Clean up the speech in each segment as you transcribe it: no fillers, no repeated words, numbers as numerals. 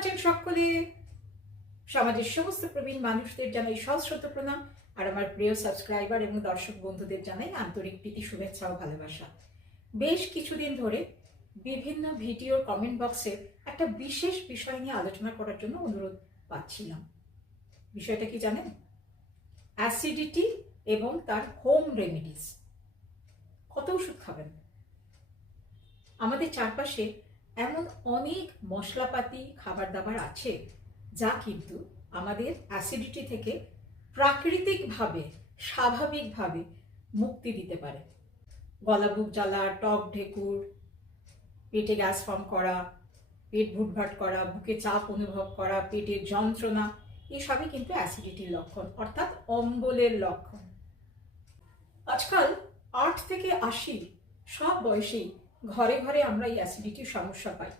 আছেন সকলে? সমাজের সমস্ত প্রবীণ মানুষদের জানাই সশ্রদ্ধ প্রণাম, আর আমার প্রিয় সাবস্ক্রাইবার এবং দর্শক বন্ধুদের জানাই আন্তরিক প্রীতি, শুভেচ্ছা ও ভালোবাসা। বেশ কিছুদিন ধরে বিভিন্ন ভিডিও কমেন্ট বক্সে একটা বিশেষ বিষয় নিয়ে আলোচনা করার জন্য অনুরোধ পাচ্ছিলাম। বিষয়টা কি জানেন? অ্যাসিডিটি এবং তার হোম রেমেডিস। কত ওষুধ খাবেন? আমাদের চারপাশে এমন অনেক মশলাপাতি খাবার দাবার আছে যা কিন্তু আমাদের অ্যাসিডিটি থেকে প্রাকৃতিকভাবে স্বাভাবিকভাবে মুক্তি দিতে পারে। গলা বুক জ্বালা, টক ঢেকুর, পেটে গ্যাস ফর্ম করা, পেট ভুটভাট করা, বুকে চাপ অনুভব করা, পেটের যন্ত্রণা, এসবই কিন্তু অ্যাসিডিটির লক্ষণ, অর্থাৎ অম্বলের লক্ষণ। আজকাল 8 থেকে 80 সব বয়সেই ঘরে ঘরে আমরা এই অ্যাসিডিটির সমস্যা পাই।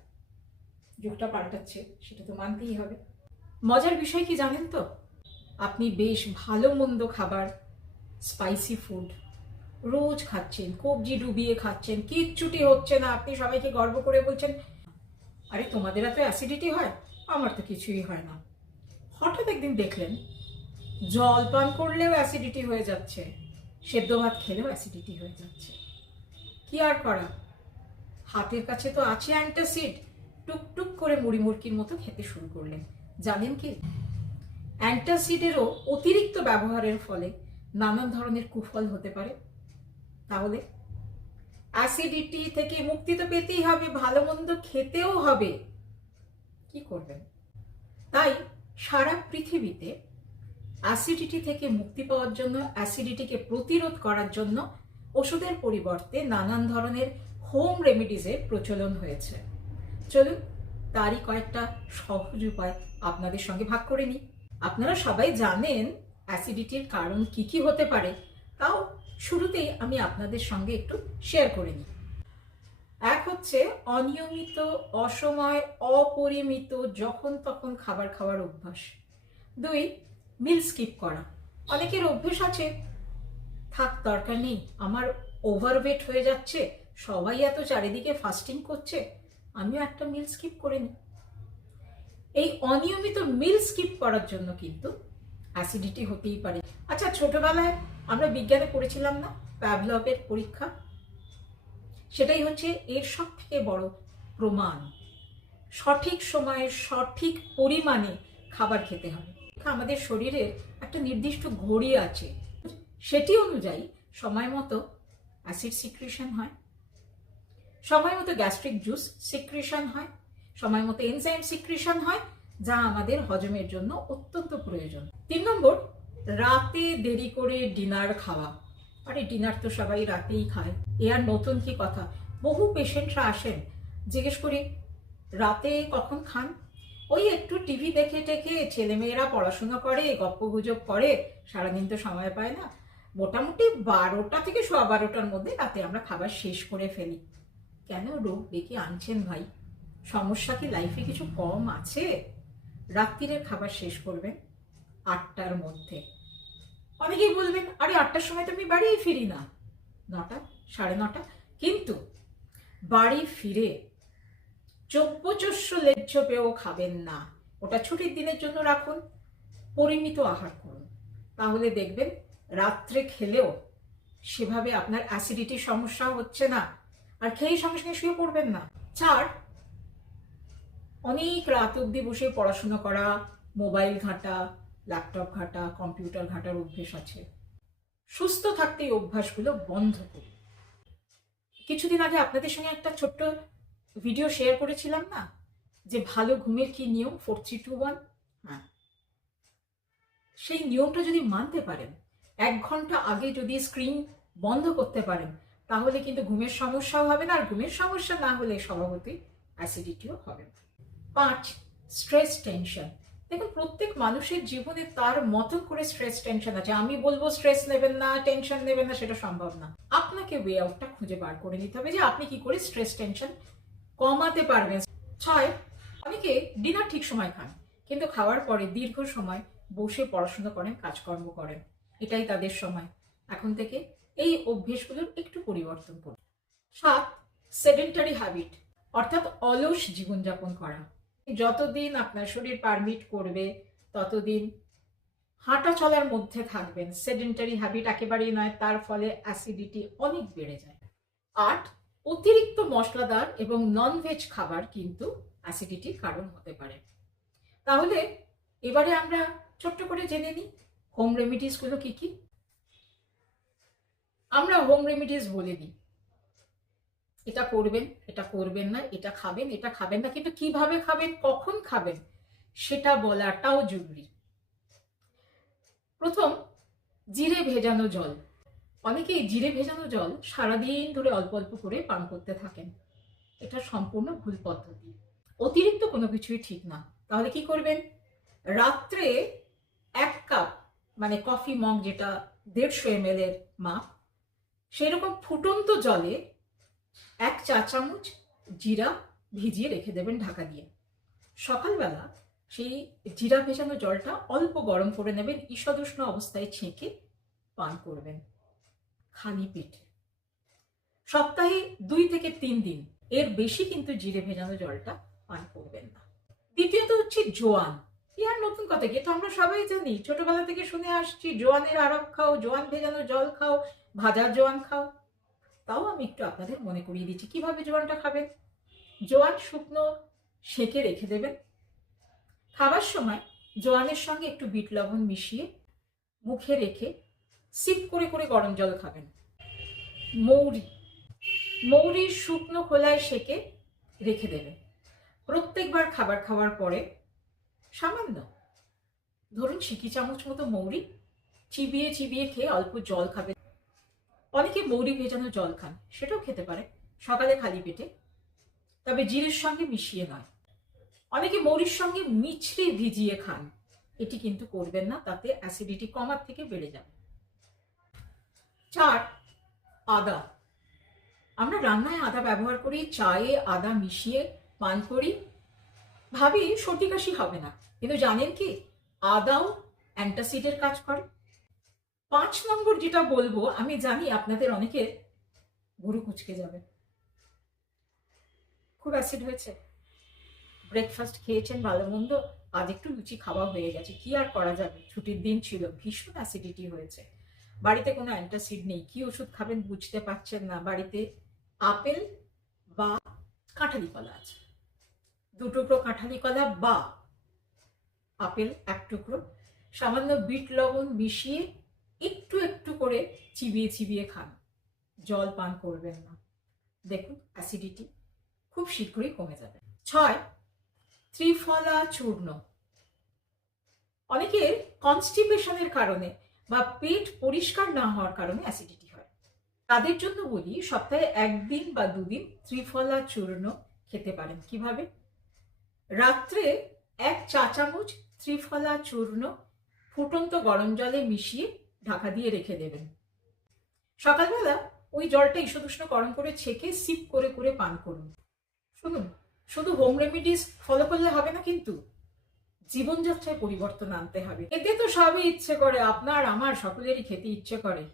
যুগটা পাল্টাচ্ছে, সেটা তো মানতেই হবে। মজার বিষয় কি জানেন তো? আপনি বেশ ভালো মন্দ খাবার, স্পাইসি ফুড রোজ খাচ্ছেন, কবজি ডুবিয়ে খাচ্ছেন, কিচ্ছুটি হচ্ছে না, আপনি সবাইকে গর্ব করে বলছেন, আরে তোমাদের এত অ্যাসিডিটি হয়, আমার তো কিছুই হয় না। হঠাৎ একদিন দেখলেন জল পান করলেও অ্যাসিডিটি হয়ে যাচ্ছে, সেদ্ধ ভাত খেলেও অ্যাসিডিটি হয়ে যাচ্ছে। কি আর করা, হাতের কাছে তো আছে অ্যান্টাসিড, টুকটুক করে মুড়ি মুড়কির মতো খেতে শুরু করলেন। জানেন কি, অ্যান্টাসিডেরও অতিরিক্ত ব্যবহারের ফলে নানান ধরনের কুফল হতে পারে। তাহলে অ্যাসিডিটি থেকে মুক্তি তো পেতেই হবে, ভালো মন্দ খেতেও হবে, কি করবেন? তাই সারা পৃথিবীতে অ্যাসিডিটি থেকে মুক্তি পাওয়ার জন্য, অ্যাসিডিটিকে প্রতিরোধ করার জন্য ওষুধের পরিবর্তে নানান ধরনের হোম রেমেডিজের প্রচলন হয়েছে। চলুন তারই কয়েকটা সহজ উপায় আপনাদের সঙ্গে ভাগ করে নিই। আপনারা সবাই জানেন অ্যাসিডিটির কারণ কি কি হতে পারে, তাও শুরুতেই আমি আপনাদের সঙ্গে একটু শেয়ার করে নিই। এক হচ্ছে অনিয়মিত, অসময়, অপরিমিত যখন তখন খাবার খাওয়ার অভ্যাস। 2, মিল স্কিপ করা। অনেকের অভ্যেস আছে, থাক দরকার নেই, আমার ওভারওয়েট হয়ে যাচ্ছে, সবাই এত চারিদিকে ফাস্টিং করছে, আমিও একটা মিল স্কিপ করে নিই। এই অনিয়মিত মিল স্কিপ করার জন্য কিন্তু অ্যাসিডিটি হতেই পারে। আচ্ছা, ছোটবেলায় আমরা বিজ্ঞানে পড়েছিলাম না প্যাভলভের পরীক্ষা? সেটাই হচ্ছে এর সব থেকে বড় প্রমাণ। সঠিক সময়ে সঠিক পরিমাণে খাবার খেতে হবে। আমাদের শরীরের একটা নির্দিষ্ট ঘড়ি আছে, সেটি অনুযায়ী সময় মতো অ্যাসিড সিক্রিশন হয়, সময় মতো গ্যাস্ট্রিক জুস সিক্রিশন হয়, সময় মতো এনজাইম সিক্রিশন হয়, যা আমাদের হজমের জন্য অত্যন্ত প্রয়োজন। 3 নম্বর, রাতে দেরি করে ডিনার খাওয়া। আরে ডিনার তো সবাই রাতেই খায়, এ আর নতুন কি কথা? বহু পেশেন্টরা আসেন, জিজ্ঞেস করি রাতে কখন খান? ওই একটু টিভি দেখে টেখে, ছেলেমেয়েরা পড়াশোনা করে, গপ্প গুজব করে, সারাদিন তো সময় পায় না, মোটামুটি 12টা থেকে 12:15টার মধ্যে রাতে আমরা খাবার শেষ করে ফেলি। কেন রোগ ডেকে আনছেন ভাই? সমস্যা কি লাইফে কিছু কম আছে? রাত্রিরের খাবার শেষ করবেন 8টার মধ্যে। অনেকেই বলবেন, আরে 8টার সময় তো আমি বাড়ি ফিরি না, 9টা, 9:30। কিন্তু বাড়ি ফিরে চব্যচস্য লেজ্জ পেয়েও খাবেন না, ওটা ছুটির দিনের জন্য রাখুন, পরিমিত আহার করুন। তাহলে দেখবেন রাত্রে খেলেও সেভাবে আপনার অ্যাসিডিটির সমস্যা হচ্ছে না, আর খেয়েই সঙ্গে সঙ্গে শুয়ে পড়বেন না। 4, অনেক রাত অবধি বসে পড়াশোনা করা, মোবাইল ঘাঁটা, ল্যাপটপ ঘাঁটা, কম্পিউটার ঘাঁটার অভ্যেস আছে। সুস্থ থাকতে এই অভ্যাসগুলো বন্ধ করুন। কিছুদিন আগে আপনাদের সঙ্গে একটা ছোট্ট ভিডিও শেয়ার করেছিলাম না, যে ভালো ঘুমের কি নিয়ম, 4, 3, 2, 1। হ্যাঁ, সেই নিয়মটা যদি মানতে পারেন, 1 ঘন্টা আগে যদি স্ক্রিন বন্ধ করতে পারেন, তাহলে কিন্তু ঘুমের সমস্যাও হবে না, আর ঘুমের সমস্যা না হলে স্বভাবতই অ্যাসিডিটিও হবে না। 5, স্ট্রেস টেনশন। দেখুন, প্রত্যেক মানুষের জীবনে তার মতন করে স্ট্রেস টেনশন আছে। আমি বলবো স্ট্রেস নেবেন না, টেনশন নেবেন না, সেটা সম্ভব না। আপনাকে ওয়ে আউটটা খুঁজে বার করে নিতে হবে যে আপনি কি করে স্ট্রেস টেনশন কমাতে পারবেন। 6, অনেকে ডিনার ঠিক সময় খান, কিন্তু খাওয়ার পরে দীর্ঘ সময় বসে পড়াশোনা করেন, কাজকর্ম করেন, এটাই তাদের সময়। এখন থেকে এই অভ্যেসগুলোর একটু পরিবর্তন করুন। 7, সেডেন্টারি হ্যাবিট, অর্থাৎ অলস জীবনযাপন করা। যতদিন আপনার শরীর পারমিট করবে ততদিন হাঁটা চলার মধ্যে থাকবেন। সেডেন্টারি হ্যাবিট একেবারেই নয়, তার ফলে অ্যাসিডিটি অনেক বেড়ে যায়। 8, অতিরিক্ত মশলাদার এবং নন ভেজ খাবার কিন্তু অ্যাসিডিটির কারণ হতে পারে। তাহলে এবারে আমরা ছোট্ট করে জেনে নিই হোম রেমিডিসগুলো কি কি। আমরা হোম রেমিডিস বলে দিই, এটা করবেন, এটা করবেন না, এটা খাবেন, এটা খাবেন না, কিন্তু কিভাবে খাবেন, কখন খাবেন সেটা বলাটাও জরুরি। প্রথম, জিরে ভেজানো জল। অনেকেই জিরে ভেজানো জল সারাদিন ধরে অল্প অল্প করে পান করতে থাকেন। এটা সম্পূর্ণ ভুল পদ্ধতি। অতিরিক্ত কোনো কিছুই ঠিক না। তাহলে কি করবেন, রাত্রে 1 কাপ মানে কফি মগ, যেটা 150 ml এর মাপ, সেরকম ফুটন্ত জলে 1 চা চামচ জিরা ভিজিয়ে রেখে দেবেন ঢাকা দিয়ে। সকালবেলা সেই জিরা ভেজানো জলটা অল্প গরম করে নেবেন, ঈষদুষ্ণ অবস্থায় ছেঁকে পান করবেন খালি পেটে। সপ্তাহে 2 থেকে 3 দিন, এর বেশি কিন্তু জিরে ভেজানো জলটা পান করবেন না। দ্বিতীয়ত হচ্ছে জোয়ান। কি আর নতুন কথা, কি তো আমরা সবাই জানি, ছোটবেলা থেকে শুনে আসছি, জোয়ানের আরক খাও, জোয়ান ভেজানো জল খাও, ভাজা জোয়ান খাও। তাও আমি একটু আপনাদের মনে করিয়ে দিচ্ছি কিভাবে জোয়ানটা খাবেন। জোয়ান শুকনো সেঁকে রেখে দেবেন। খাবার সময় জোয়ানের সঙ্গে একটু বিট লবণ মিশিয়ে মুখে রেখে সিপ করে করে গরম জল খাবেন। মৌরি শুকনো খোলায় সেঁকে রেখে দেবেন। প্রত্যেকবার খাবার খাওয়ার পরে সামান্য, ধরুন সিকি চামচ মতো মৌরি চিবিয়ে চিবিয়ে খেয়ে অল্প জল খাবেন। অনেকে মৌরি ভেজানো জল খান, সেটাও খেতে পারে সকালে খালি পেটে, তবে জিরের সঙ্গে মিশিয়ে নয়। অনেকে মৌরির সঙ্গে মিছরি ভিজিয়ে খান, এটি কিন্তু করবেন না, তাতে অ্যাসিডিটি কমার থেকে বেড়ে যাবে। 4, আদা। আমরা রান্নায় আদা ব্যবহার করি, চায়ে আদা মিশিয়ে পান করি, ভাবি সর্দি কাশি হবে না, কিন্তু জানেন কি, আদাও অ্যান্টাসিডের কাজ করে। 5 নম্বর যেটা বলবো, আমি জানি আপনাদের অনেকের ভুরু কুঁচকে যাবে। খুব অ্যাসিড হয়েছে, ব্রেকফাস্ট খেয়েছেন ভালো মন্দ, আজ একটু লুচি খাওয়া হয়ে গেছে, কি আর করা যাবে, ছুটির দিন ছিল, ভীষণ অ্যাসিডিটি হয়েছে, বাড়িতে কোনো অ্যান্টাসিড নেই, কি ওষুধ খাবেন বুঝতে পারছেন না, বাড়িতে আপেল বা কাঁঠালি কলা আছে, 2 টুকরো কাঁঠালি কলা বা আপেল 1 টুকরো, সামান্য বিট লবণ মিশিয়ে একটু একটু করে চিবিয়ে চিবিয়ে খান, জল পান করবেন না, দেখুন অ্যাসিডিটি খুব শীঘ্রই কমে যাবে। 6, ত্রিফলা চূর্ণ। অনেকের কনস্টিপেশনের কারণে বা পেট পরিষ্কার না হওয়ার কারণে অ্যাসিডিটি হয়, তাদের জন্য বলি সপ্তাহে 1 দিন বা 2 দিন ত্রিফলা চূর্ণ খেতে পারেন। কিভাবে, রাত্রে 1 চা চামচ ত্রিফলা চূর্ণ ফুটন্ত গরম জলে মিশিয়ে ঢাকা দিয়ে রেখে দেবেন। সকালবেলা ওই জলটা ঈষদুষ্ণ গরম করে ছেঁকে সিপ করে করে পান করুন। শুনুন, শুধু হোম রেমিডিস ফলো করলে হবে না, কিন্তু জীবনযাত্রায় পরিবর্তন আনতে হবে। এতে তো সবই ইচ্ছে করে, আপনার আমার সকলেরই খেতে ইচ্ছে করে,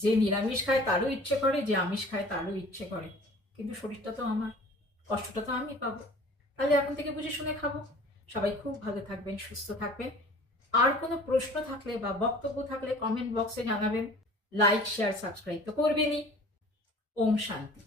যে নিরামিষ খায় তারও ইচ্ছে করে, যে আমিষ খায় তারও ইচ্ছে করে, কিন্তু শরীরটা তো আমার, কষ্টটা তো আমি পাবো, তাহলে এখন থেকে বুঝে শুনে খাবো। সবাই খুব ভালো থাকবেন, সুস্থ থাকবেন। আর কোনো প্রশ্ন থাকলে বা বক্তব্য থাকলে কমেন্ট বক্সে জানাবেন। লাইক শেয়ার সাবস্ক্রাইব তো করবেনই। ওম শান্তি।